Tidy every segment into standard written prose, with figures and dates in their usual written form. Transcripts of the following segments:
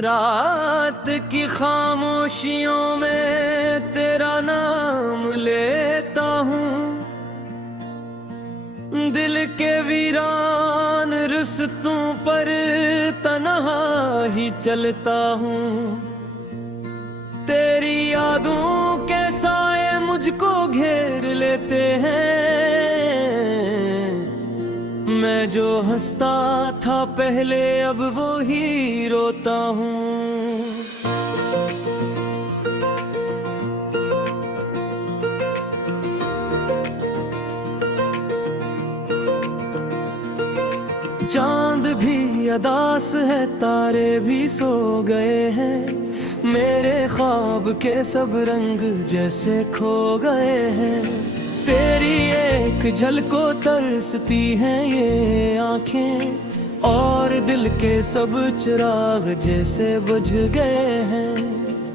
रात की खामोशियों में तेरा नाम लेता हूँ, दिल के वीरान रिश्तों पर तन्हा ही चलता हूँ। तेरी यादों के साए मुझको घेर लेते हैं, मैं जो हंसता था पहले अब वो ही रोता हूँ। चांद भी अदास है, तारे भी सो गए हैं, मेरे ख्वाब के सब रंग जैसे खो गए हैं। तेरी एक झलको तरसती हैं ये आंखें, और दिल के सब चिराग जैसे बुझ गए हैं।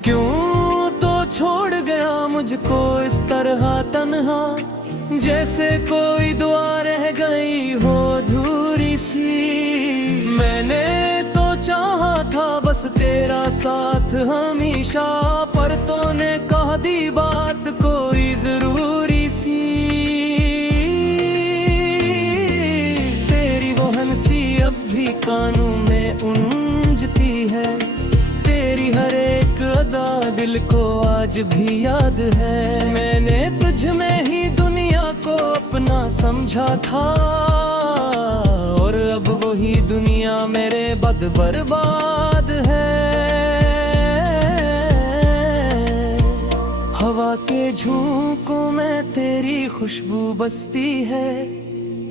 क्यों तो छोड़ गया मुझको इस तरह तन्हा, जैसे कोई दुआ रह गई हो अधूरी सी। मैंने तो चाहा था बस तेरा साथ हमेशा, पर तूने कह दी बात कोई जरूरी सी। तेरी वो हंसी अब भी कानों में गूंजती है, तेरी हर एक अदा दिल को आज भी याद है। मैंने तुझ में ही दुनिया को अपना समझा था, और अब वही दुनिया मेरे बद बर्बाद है। हवा के झोंकों में तेरी खुशबू बसती है,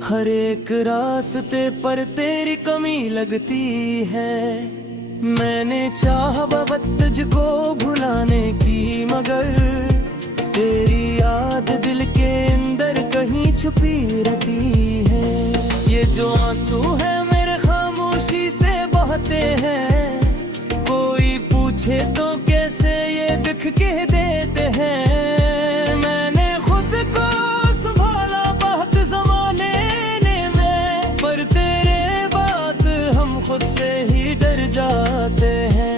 हर एक रास्ते पर तेरी कमी लगती है। मैंने चाहा बहुत तुझको भुलाने की, मगर तेरी याद दिल के अंदर कहीं छुपी रहती है। ये जो आंसू है मेरे खामोशी से बहते हैं, कोई पूछे तो कैसे ये दिख के देते हैं। मैंने खुद को संभाला बहुत ज़माने में, पर तेरे बाद हम खुद से ही डर जाते हैं।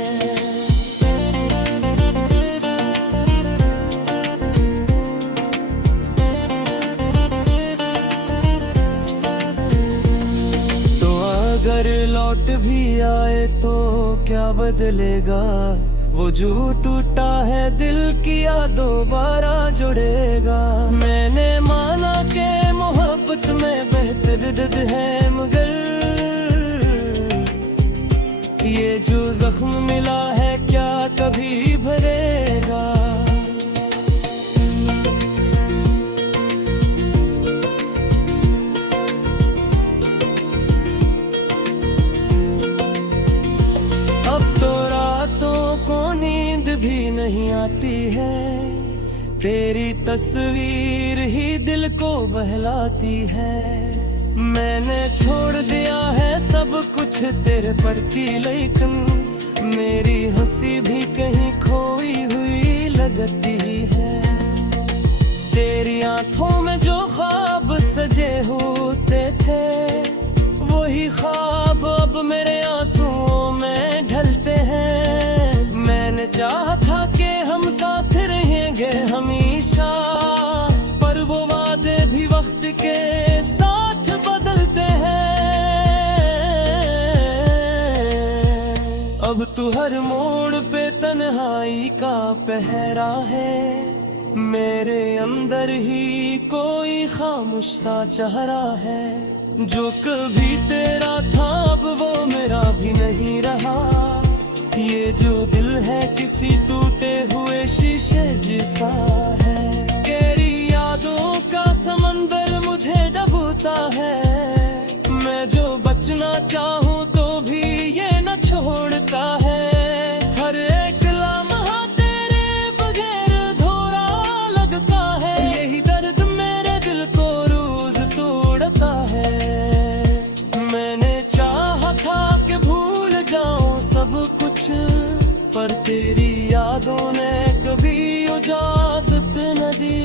अगर लौट भी आए तो क्या बदलेगा, वो जो टूटा है दिल किया दोबारा जुड़ेगा। मैंने माना कि मोहब्बत में बेहतर दर्द है, मगर ये जो जख्म मिला है क्या कभी भरेगा। अब तो रातों को नींद भी नहीं आती है, तेरी तस्वीर ही दिल को बहलाती है। मैंने छोड़ दिया है सब कुछ तेरे प्रति, लेकिन मेरी हंसी भी कहीं खोई हुई लगती है। तेरी आंखों में जो ख्वाब सजे होते थे, वही ख्वाब अब मेरे आंसुओं में ढलते हैं। मैंने चाहा था कि हम साथ रहेंगे हमेशा, पर वो वादे भी वक्त के साथ बदलते हैं। अब तू हर मोड़ पे तन्हाई का पहरा है, मेरे अंदर ही कोई खामोश सा चेहरा है। जो कभी तेरा था अब वो मेरा भी नहीं रहा, ये जो दिल है किसी टूटे हुए शीशे जैसा है। तेरी यादों का समंदर मुझे डूबता है, मैं जो बचना चाहूँ तो भी ये न छोड़ता है। हर एक लम्हा तेरे बगैर अधूरा लगता है, यही दर्द मेरे दिल को रोज तोड़ता है। मैंने चाहा था कि भूल जाऊं सब कुछ, पर तेरी यादों ने कभी इजाजत न दी।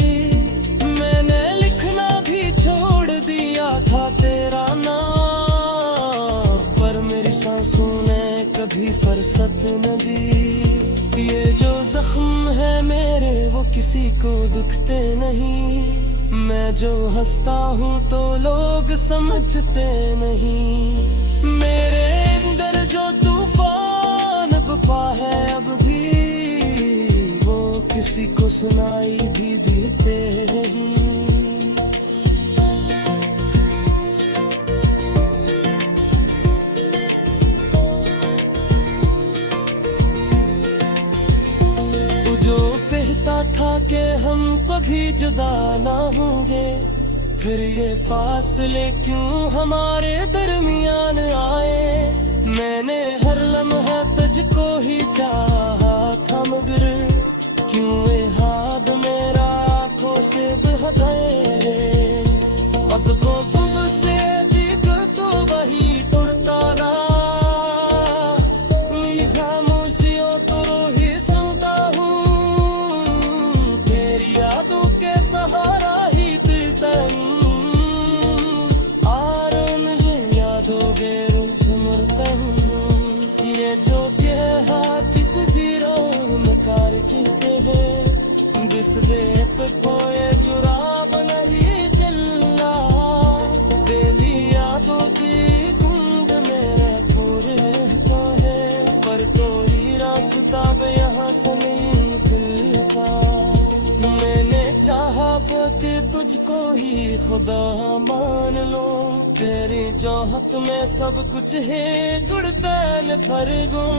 मैंने लिखना भी छोड़ दिया था तेरा नाम, न दी। ये जो जख्म है मेरे वो किसी को दुखते नहीं, मैं जो हंसता हूँ तो लोग समझते नहीं। मेरे अंदर जो तूफान बपा है अब भी, वो किसी को सुनाई भी देते नहीं। था कि हम कभी जुदा ना होंगे, फिर ये फासले क्यों हमारे दरमियान आए। मैंने हर लम्हा तुझको ही चाहा था, मगर क्यों ये हाथ मेरा आँखों से बह गए। अब तो तुझसे दिख तो वही टूटता ना, खामोशियों तो ही सुनता हूँ। पोए जुराब नहीं चिल्ला, तेरी यादों की कुंड मेरे पूरे तो है, पर कोई रास्ता यहाँ से नहीं निकलता। मैंने चाहा कि तुझको ही खुदा मान लो, तेरी चाहत में सब कुछ है जुड़ता न भर गूं।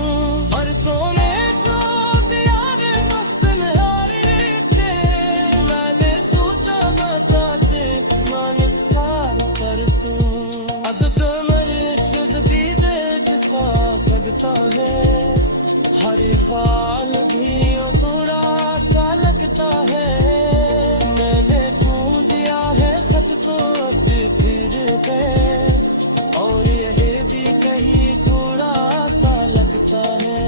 पर तूने हर ख्याल भी बुरा सा लगता है। मैंने तू दिया है खत को फिर गए, और यह भी कहीं थोड़ा सा लगता है।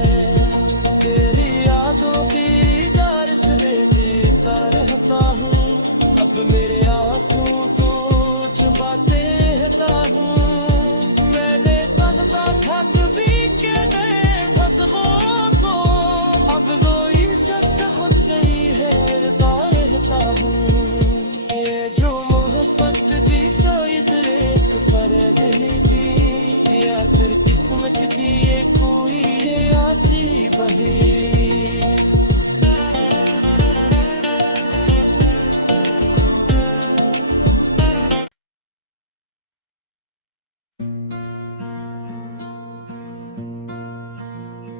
तेरी यादों की बारिश में भीगता रहता हूँ, अब मेरे आंसू को छुपाते रहता हूँ। मैंने तड़पा था कभी के अब कोई शख्स खुद से ही है रहता हूँ। ये जो मोहब्बत थी सो इधर एक फर्क ही थी, या फिर किस्मत की ये कोई आजी बही।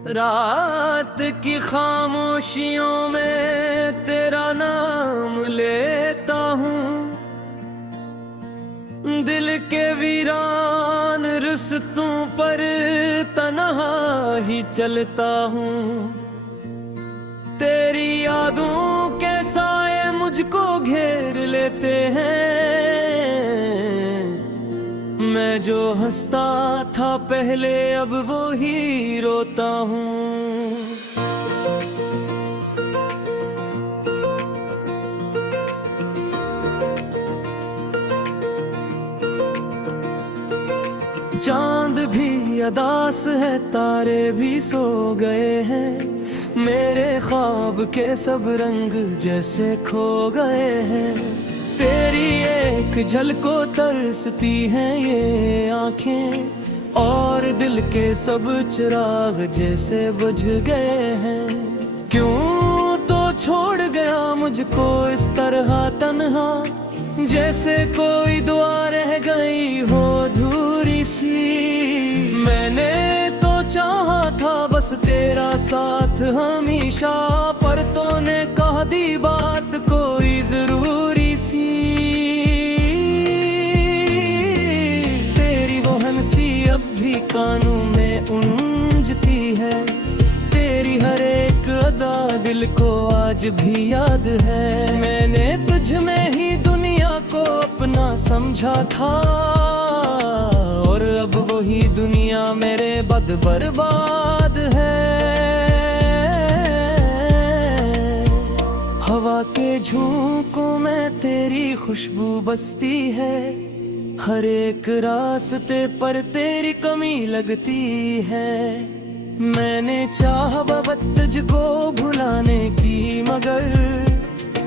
रात की खामोशियों में तेरा नाम लेता हूँ, दिल के वीरान रिश्तों पर तन्हा ही चलता हूँ। तेरी यादों के साए मुझको घेर लेते हैं, मैं जो हंसता था पहले अब वो ही रोता हूँ। चांद भी अदास है, तारे भी सो गए हैं, मेरे ख्वाब के सब रंग जैसे खो गए हैं। तेरी एक झलको तरसती हैं ये आंखें, और दिल के सब चिराग जैसे बुझ गए हैं। क्यों तो छोड़ गया मुझको इस तरह तन्हा, जैसे कोई दुआ रह गई हो अधूरी सी। मैंने तो चाहा था बस तेरा साथ हमेशा, पर तूने कह दी बात कोई जरूरी सी। तेरी वो हंसी अब भी कानों में उलझती है, तेरी हर एक अदा दिल को आज भी याद है। मैंने तुझ में ही दुनिया को अपना समझा था, और अब वही दुनिया मेरे बद बर्बाद है। हवा के झोंकों में तेरी खुशबू बसती है, हर एक रास्ते पर तेरी कमी लगती है। मैंने चाहा बाबत तुझको भुलाने की, मगर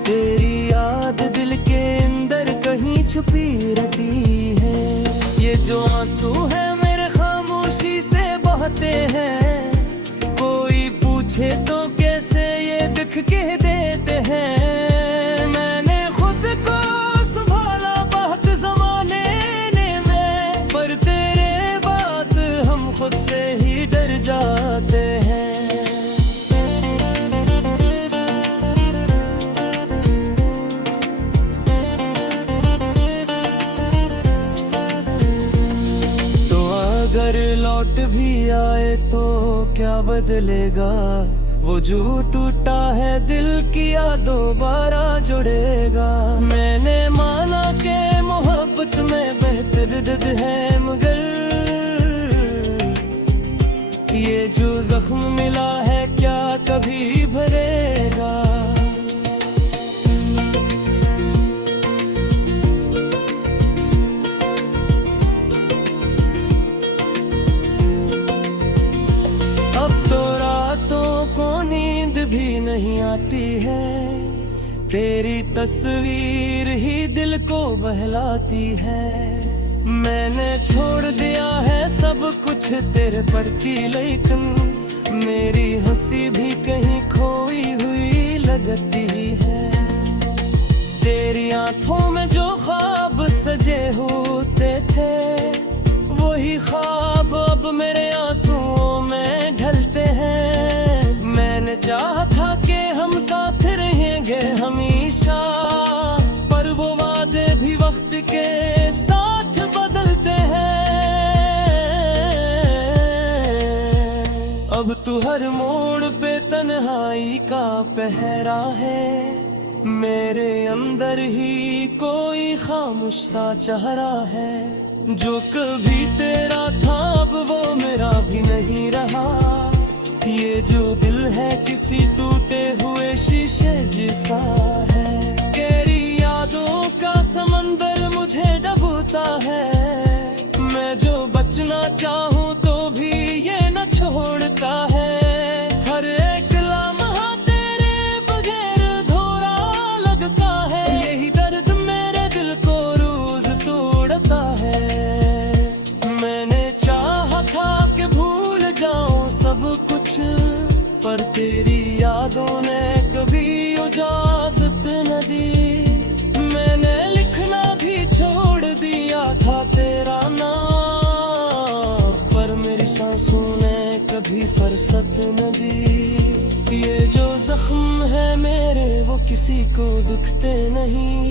तेरी याद दिल के अंदर कहीं छुपी रहती है। ये जो आंसू है मेरे खामोशी से बहते हैं, कोई पूछे तो कैसे ये दिख के देते हैं। मैंने खुद को संभाला बहुत ज़माने में, पर तेरे बात हम खुद से ही डर जाते हैं। तो अगर लौट भी आए तो क्या बदलेगा, वो जो टूटा है दिल किया दोबारा जुड़ेगा। मैंने माना कि मोहब्बत में बेहतर दर्द है, मगर ये जो जख्म मिला है क्या कभी भरेगा। अब तो रातों को नींद भी नहीं आती है, तेरी तस्वीर ही दिल को बहलाती है। मैंने छोड़ दिया है सब कुछ तेरे प्रति, लेकिन मेरी हंसी भी कहीं खोई हुई लगती है। तेरी आंखों में जो ख्वाब सजे होते थे, वही ख्वाब अब मेरे आंसुओं में ढलते हैं। मैंने चाहा था कि हम साथ रहेंगे हमेशा, पर वो वादे भी वक्त के साथ बदलते हैं। अब तू हर मोड़ पे तन्हाई का पहरा है, मेरे अंदर ही कोई खामोश सा चेहरा है। जो कभी तेरा था अब वो मेरा भी नहीं रहा, ये जो दिल है किसी टूटे हुए शीशे जैसा है। तेरी यादों का समंदर मुझे डूबता है, मैं जो बचना चाहूँ तो भी ये न छोड़ता है। हर एक लम्हा तेरे बगैर अधूरा लगता है, यही दर्द मेरे दिल को रोज तोड़ता है। मैंने चाहा था कि भूल जाऊं सब कुछ, पर तेरी यादों ने कभी इजाजत न दी। मैंने लिखना भी छोड़ दिया था तेरा नाम, पर मेरी सांसों ने कभी फुर्सत न दी। ये जो जख्म है मेरे वो किसी को दुखते नहीं,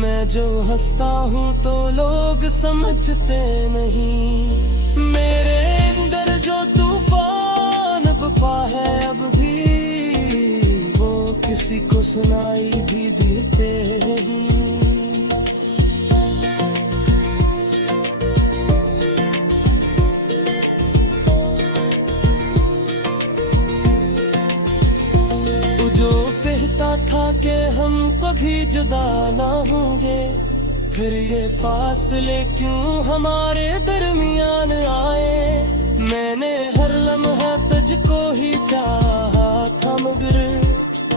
मैं जो हंसता हूँ तो लोग समझते नहीं। मेरे अंदर जो तूफान बपा है अब भी, वो किसी को सुनाई भी देते नहीं। तू जो कहता था कि हम कभी जुदा ना होंगे, फिर ये फासले क्यों हमारे दरमियान आए। मैंने हर लम्हा तुझको ही चाहा था, मगर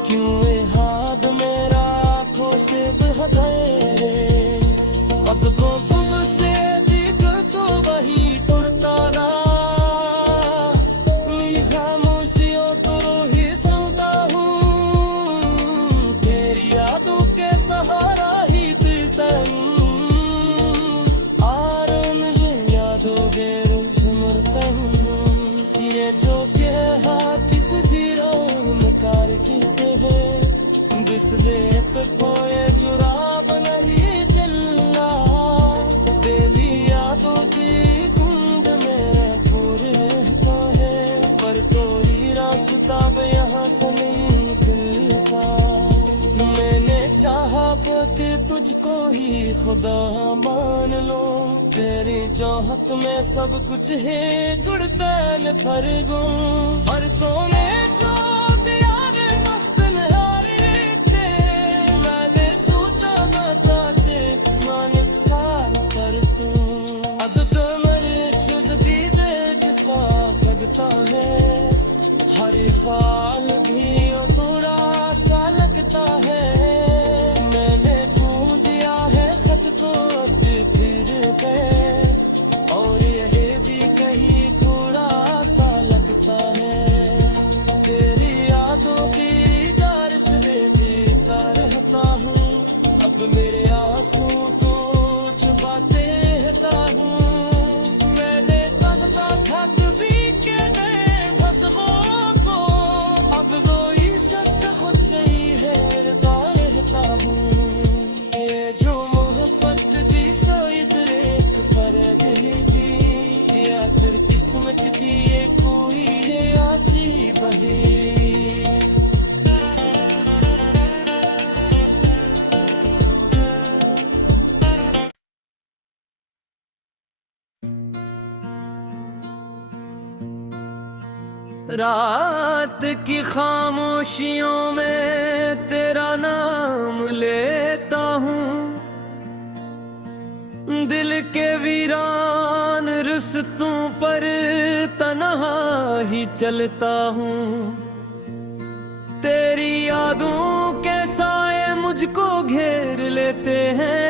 क्यों ये हाथ मेरा आँखों से बह गए। अब तो तुम से दिख तो वही टूटता रहा, खामोशियों तो ही सुनता हूँ। तेरी यादों के सहारा ही दिलता हूँ, ये जो किस कार कहते हैं, जिस देर तक कोई जुराब नहीं चलना। तेरी यादों की कुंड मेरे पूरे रहता है, पर कोई रास्ता यहाँ से नहीं निकलता। मैंने चाहा कि तुझको ही खुदा मान लो, तेरी चाहत में सब कुछ है जुड़ता न फर्गो। पर तूने जो प्यार मस्त नहारे थे, मैंने सोचा न था कि मानक सार पर तू अब तो मेरे खुद भी देख सा लगता है। सवाल भी अधूरा सा लगता है। मैंने खो दिया है खत को अब फिर गए, और यह भी कहीं थोड़ा सा लगता है। तेरी यादों की बारिश में भीगता रहता हूँ, अब मेरे आंसू को छुपाते रहता हूँ। मैंने तकता था कभी के मैं बस वो तो, अब वो शख्स खुद से ही है रहता हूँ। ये जो मोहब्बत थी सो इधर एक फर्क ही थी, या फिर किस्मत की ये कोई अजीब ही। रात की खामोशियों में तेरा नाम लेता हूँ, दिल के वीरान रिश्तों पर तन्हा ही चलता हूँ। तेरी यादों के साए मुझको घेर लेते हैं,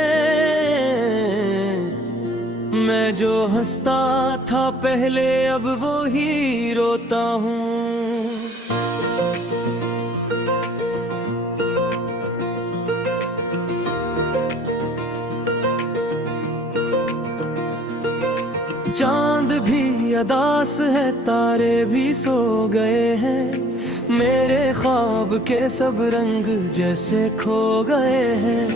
मैं जो हंसता था पहले अब वो ही रोता हूँ। चांद भी अदास है, तारे भी सो गए हैं, मेरे ख्वाब के सब रंग जैसे खो गए हैं।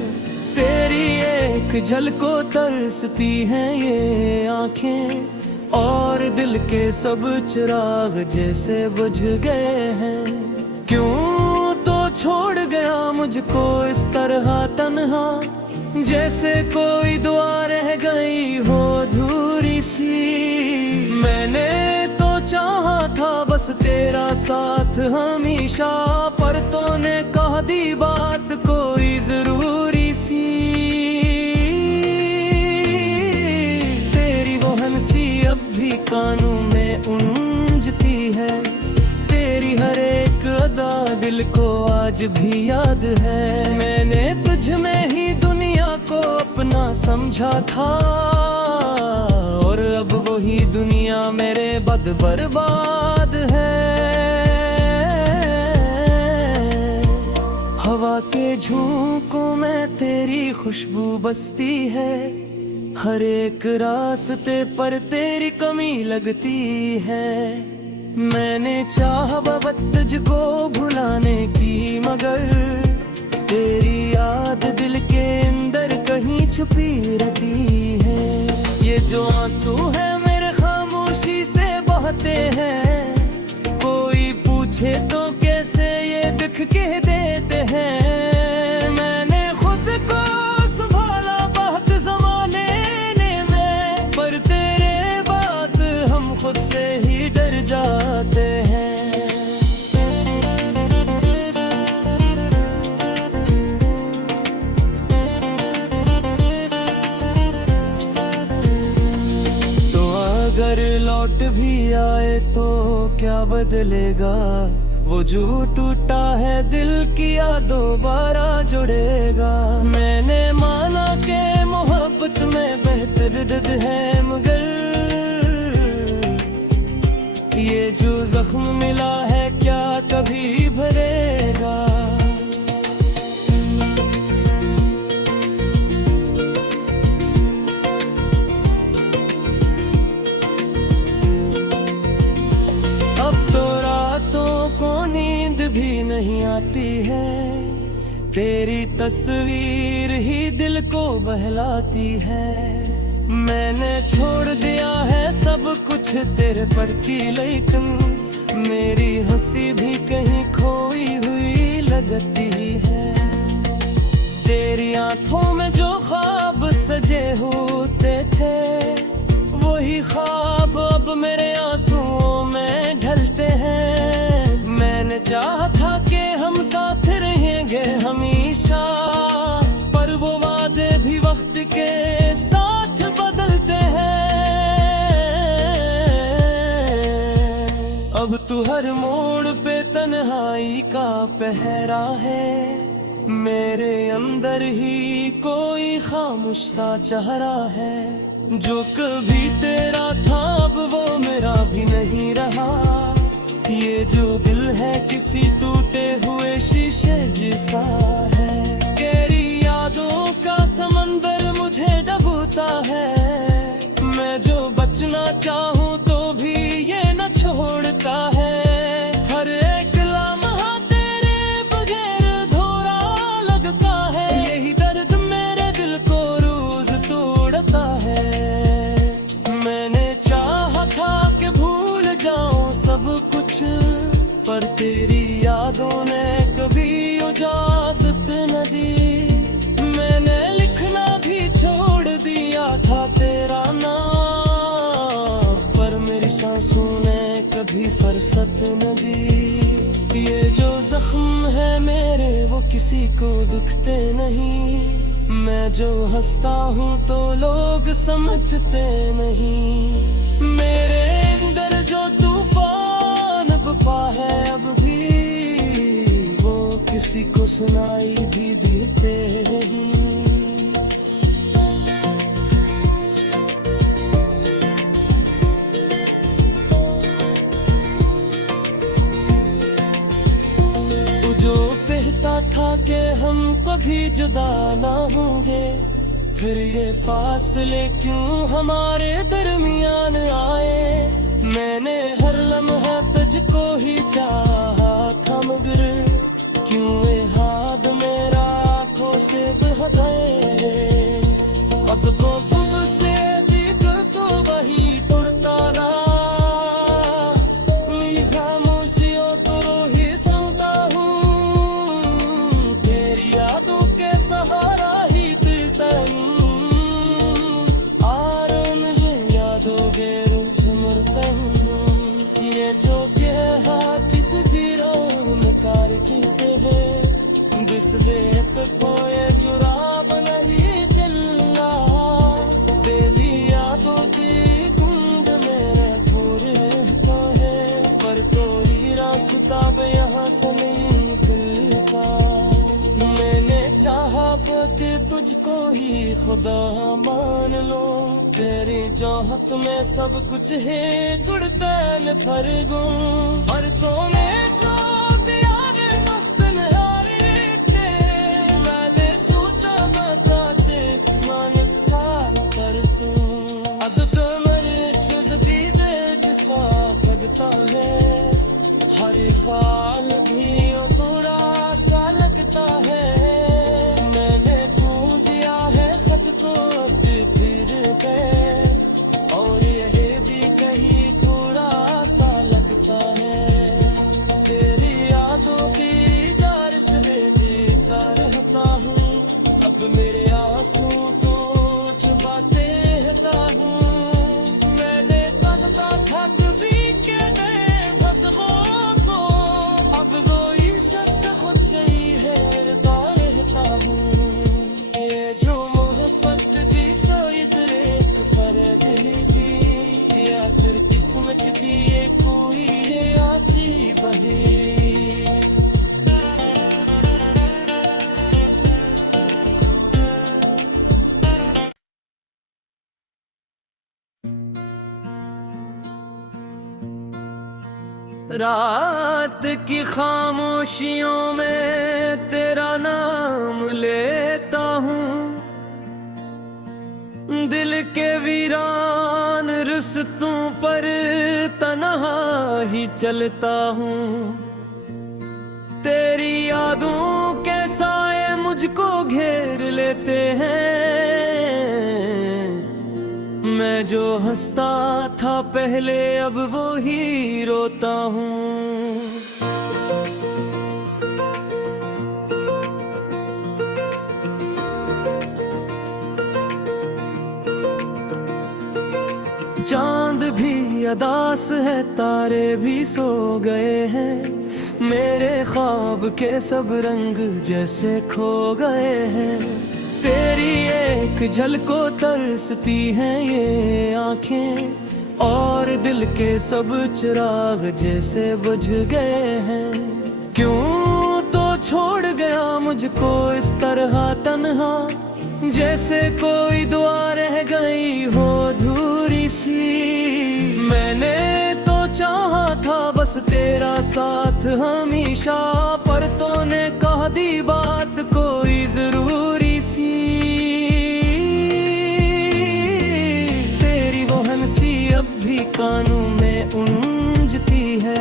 तेरी एक झलको तरसती हैं ये आंखें, और दिल के सब चिराग जैसे बुझ गए हैं। क्यों तो छोड़ गया मुझको इस तरह तन्हा, जैसे कोई दुआ रह गई हो अधूरी सी। मैंने तो चाहा था बस तेरा साथ हमेशा, पर तूने कह दी बात कोई जरूरी सी। तेरी वो हंसी अब भी कानों में गूंजती है, तेरी हर एक अदा दिल को आज भी याद है। मैंने तुझ में ही दुनिया को अपना समझा था, और अब वही दुनिया मेरे बद बर्बाद है। हवा के झोंकों में तेरी खुशबू बसती है, हर एक रास्ते पर तेरी कमी लगती है। मैंने चाहा बाबत तुझको भुलाने की, मगर तेरी याद दिल के अंदर कहीं छुपी रहती है। ये जो आंसू है मेरे खामोशी से बहते हैं, कोई पूछे तो कैसे ये दिख के देते हैं। मैंने खुद को संभाला बहुत ज़माने में, पर तेरे बात हम खुद से ही डर जाते हैं। अगर लौट भी आए तो क्या बदलेगा, वो जो टूटा है दिल किया दोबारा जुड़ेगा। मैंने माना कि मोहब्बत में बेहतर दर्द है, मगर ये जो जख्म मिला है क्या कभी भरेगा। भी नहीं आती है, तेरी तस्वीर ही दिल को बहलाती है। मैंने छोड़ दिया है सब कुछ तेरे प्रति, लेकिन मेरी हंसी भी कहीं खोई हुई लगती है। तेरी आंखों में जो ख्वाब सजे होते थे, वही ख्वाब अब मेरे आंसुओं में ढलते हैं। मैंने चाहा था कि हम साथ रहेंगे हमेशा, पर वो वादे भी वक्त के साथ बदलते हैं। अब तू हर मोड़ पे तन्हाई का पहरा है, मेरे अंदर ही कोई खामोश सा चेहरा है। जो कभी तेरा था अब वो मेरा भी नहीं रहा, ये जो दिल है किसी टूटे हुए शीशे जैसा है। तेरी यादों का समंदर मुझे डूबता है, मैं जो बचना चाहूँ तो भी ये न छोड़ता है। हर एक लम्हा तेरे बगैर अधूरा लगता है, यही दर्द मेरे दिल को रोज तोड़ता है। मैंने चाहा था कि भूल जाऊं सब कुछ, पर तेरी यादों ने कभी इजाजत न दी। मैंने लिखना भी छोड़ दिया था तेरा नाम, पर मेरी सांसों ने कभी फुर्सत न दी। ये जो जख्म है मेरे वो किसी को दुखते नहीं, मैं जो हंसता हूँ तो लोग समझते नहीं। मेरे अंदर जो तूफान बपा है अब भी, वो किसी को सुनाई भी देते नहीं। जो कहता था कि हम कभी जुदा ना होंगे, फिर ये फासले क्यों हमारे दरमियान आए। मैंने हर लम्हा तुझको ही चाहा था, मगर क्यों ये हाथ मेरा आँखों से बह गए। अब तो तुझसे दिल तो वही टूटता रहा, खामोशियों तो ही सुनता हूँ। तेरी यादों के सहारा ही फिरता हूँ, और मुझे यादों के रोज मरता हूँ। ये जो कहा किस फिरों में कार कीते हैं, जिस रेत पोए जुराब नहीं चलना। तेरी यादों की कुंड मेरे पूरे तो है, पर कोई रास्ता यहाँ से नहीं निकलता। मैंने चाहा कि तुझको ही खुदा मान लो, तेरी चाहत में सब कुछ है गुड़तल फर्गों। और तूने जो दिया है मस्त नहारी रीते, मैंने सोचा बताते मानक सार कर तू। अब तो मेरे खुद भी देख सा लगता है, हर फाल भी अधूरा सा लगता है। मैंने खो दिया है खत को फिर गए, और यह भी कहीं थोड़ा सा लगता है। तेरी यादों की जारिश में देखता रहता हूँ, अब मेरे आंसू तो चुबाते रहता हूँ। मैंने तकता था कभी के गए बस वो तो, अब वही शख्स खुद से ही है रहता हूँ। ये जो मोहब्बत थी सो इतने फर्क ही थी, या फिर किस्मत थी ये कोई आची बही। रात की खामोशियों में तेरा नाम लेता हूँ, दिल के वीरान रिश्तों पर तन्हा ही चलता हूँ। तेरी यादों के साए मुझको घेर लेते हैं, मैं जो हंसता था पहले अब वो ही रोता हूँ। चांद भी अदास है, तारे भी सो गए हैं, मेरे ख्वाब के सब रंग जैसे खो गए हैं। तेरी एक झलको तरसती हैं ये आंखें, और दिल के सब चिराग जैसे बुझ गए हैं। क्यों तो छोड़ गया मुझको इस तरह तन्हा, जैसे कोई दुआ रह गई हो अधूरी सी। मैंने तो चाहा था बस तेरा साथ हमेशा, पर तूने कह दी बात कोई जरूरी सी। तेरी वो हंसी अब भी कानों में गूंजती है,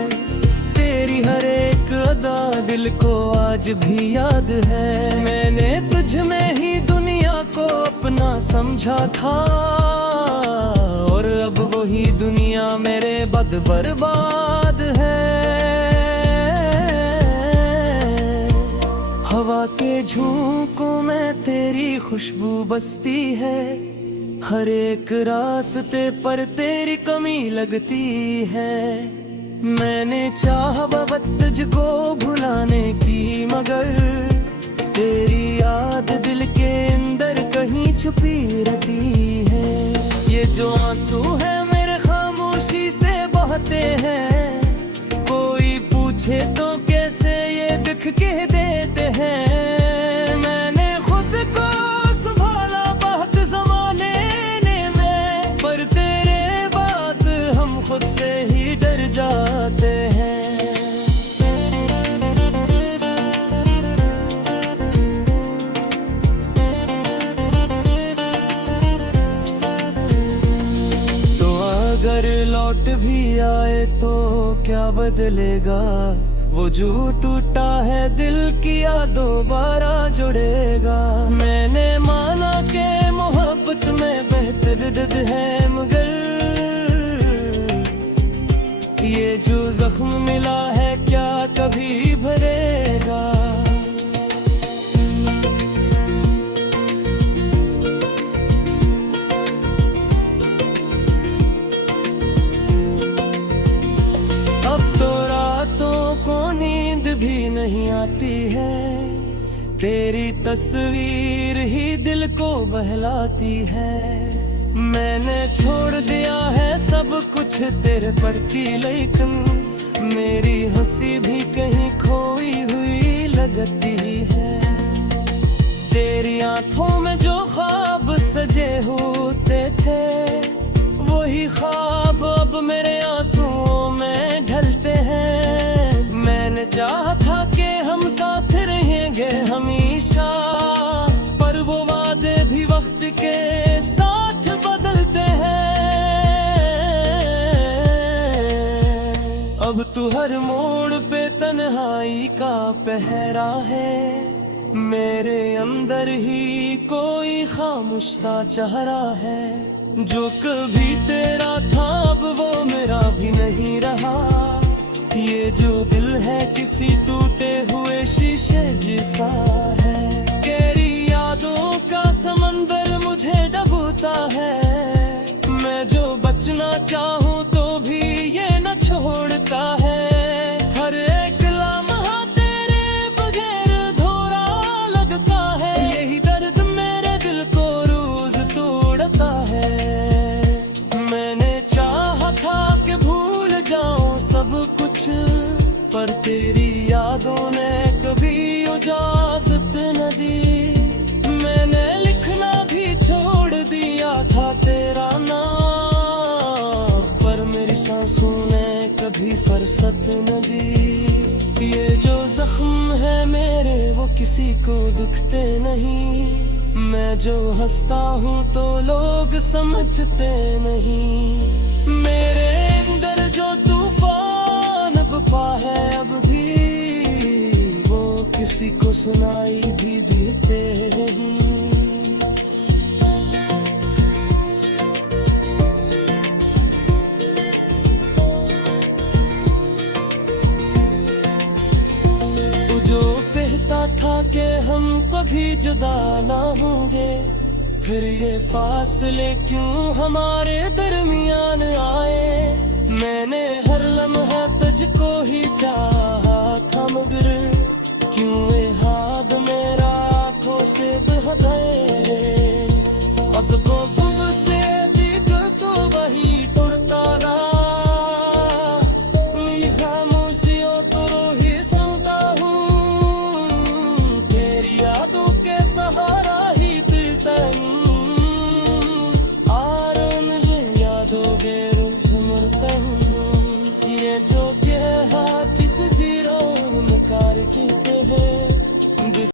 तेरी हर एक अदा दिल को आज भी याद है। मैंने तुझ में ही दुनिया को अपना समझा था, और अब वही दुनिया मेरे बद बर्बाद है। हवा के झोंकों में तेरी खुशबू बसती है, हर एक रास्ते पर तेरी कमी लगती है। मैंने चाहा बाबत तुझको भुलाने की, मगर तेरी याद दिल के अंदर कहीं छुपी रहती है। ये जो आंसू है मेरे खामोशी से बहते हैं, कोई पूछे तो कैसे ये दिख के देते हैं। मैंने खुद को संभाला बहुत ज़माने में, पर तेरे बात हम खुद से ही डर जाते हैं। अगर लौट भी आए तो क्या बदलेगा, वो जो टूटा है दिल किया दोबारा जुड़ेगा। मैंने माना कि मोहब्बत में बेहतर दर्द है, मगर ये जो जख्म मिला है क्या कभी भरेगा। भी नहीं आती है, तेरी तस्वीर ही दिल को बहलाती है। मैंने छोड़ दिया है सब कुछ तेरे प्रति, लेकिन मेरी हंसी भी कहीं खोई हुई लगती है। तेरी आंखों में जो ख्वाब सजे होते थे, वही ख्वाब अब मेरे आंसुओं में ढलते हैं। मैंने चाहा था कि हम साथ रहेंगे हमेशा, पर वो वादे भी वक्त के साथ बदलते हैं। अब तू हर मोड़ पे तन्हाई का पहरा है, मेरे अंदर ही कोई खामोश सा चेहरा है। जो कभी तेरा था अब वो मेरा भी नहीं रहा, ये जो दिल है किसी टूटे हुए शीशे जैसा है। तेरी यादों का समंदर मुझे डूबता है, मैं जो बचना चाहूँ तो भी ये न छोड़ता है। हर एक लम्हा तेरे बगैर अधूरा लगता है, यही दर्द मेरे दिल को रोज तोड़ता है। मैंने चाहा था कि भूल जाऊं सब कुछ, पर तेरी यादों ने कभी इजाजत न दी। मैंने लिखना भी छोड़ दिया था तेरा नाम, पर मेरी सांसों ने कभी फुर्सत न दी। ये जो जख्म है मेरे वो किसी को दुखते नहीं, मैं जो हंसता हूँ तो लोग समझते नहीं। मेरे अंदर जो तूफान बपा है अब भी, वो किसी को सुनाई भी देते नहीं। जो कहता था कि हम कभी जुदा ना होंगे, फिर ये फासले क्यों हमारे दरमियान आए। मैंने हर लम्हा तुझको ही चाहा